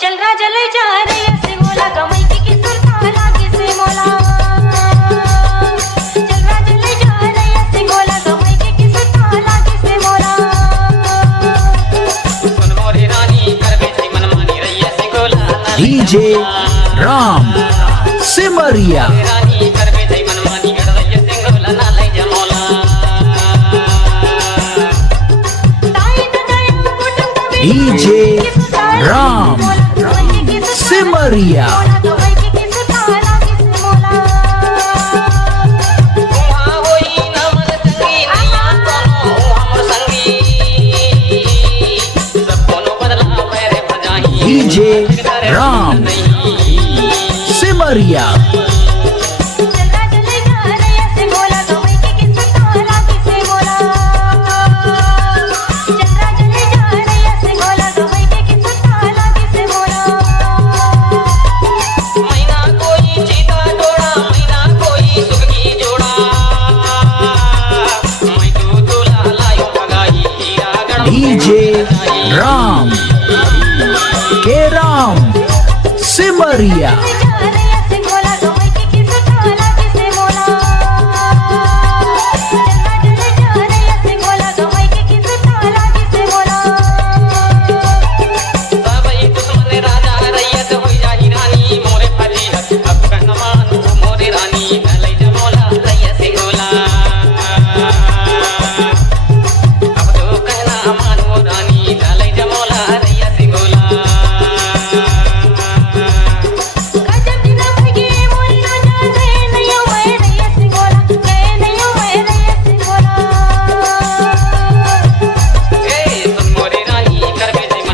चल राजा ले जा रैया से मोला कमाई की सुरता लागे से मोला चल राजा ले जा रैया से मोला कमाई की सुरता लागे से मोला सुन मोरी रानी करबे थई मनमानी रैया से गोला डीजे राम सिमरिया रानी करबे थई मनमानी रैया से गोला ना ले जा मोला DJ Ram Simaria DJ Ram Simaria DJ Ram के राम सिमरिया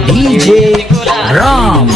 डीजे राम